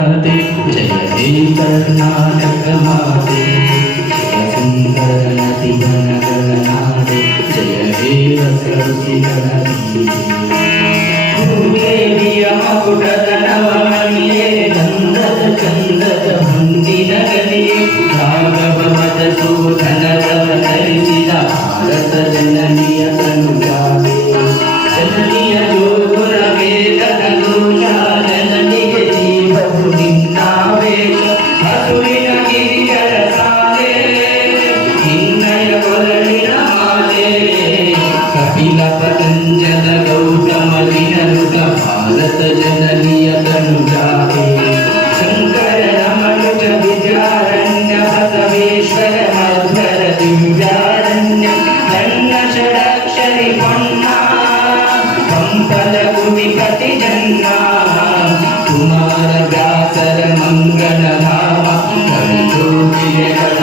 जय हे कर्नाटक माते सुंदर नदी गणगणनादे जय हे सरस्वती गणपति भूदेविय मकुटದ ನವಮಣಿಯೇ ಗಂಧದ ಚಂದದ ಹೊಂದಿನ ಗಲಿಯೇ ರಾಘವ ಮಧುಸೂದನರವ ಧರಿಸಿದ ಭಾರತ ಜನನಿಯ ತನುಜಾತೆ ಜನನಿಯ ಜೋಗುರ ವೇದನ ದೋಷ ಜನನಿಗೆ ಜೀವವು ನಿನ್ನಾವೇಶ ಹಸುವಿನ ಗಿರಿಯರ ಸಾಲೆ ಹಿನ್ನಯ ಕೊರಳಿನ ಮಾಲೆ ಕಪಿಲ ಪತಂಜಲ ಗೌತಮ ದಿನರುತ ಭಾರತ ಜನನಿಯ ತನುಜಾತೆ ಶಂಕರನ ಮನುಜ ವಿದ್ಯಾರಣ್ಯ ಬಸವೇಶ್ವರ ಮಧ್ವರ ದಿವ್ಯಾರಣ್ಯ ನನ್ನ ಷಡಕ್ಷರಿ ಪೊನ್ನ ಕಂಪಲ ಭೂಮಿಪತಿ ಜನ್ನ ಕುಮಾರ ವ್ಯಾಸರ ಮಂಗಲ ಧಾಮ ಕವಿ ಜೋಗಿಗಳ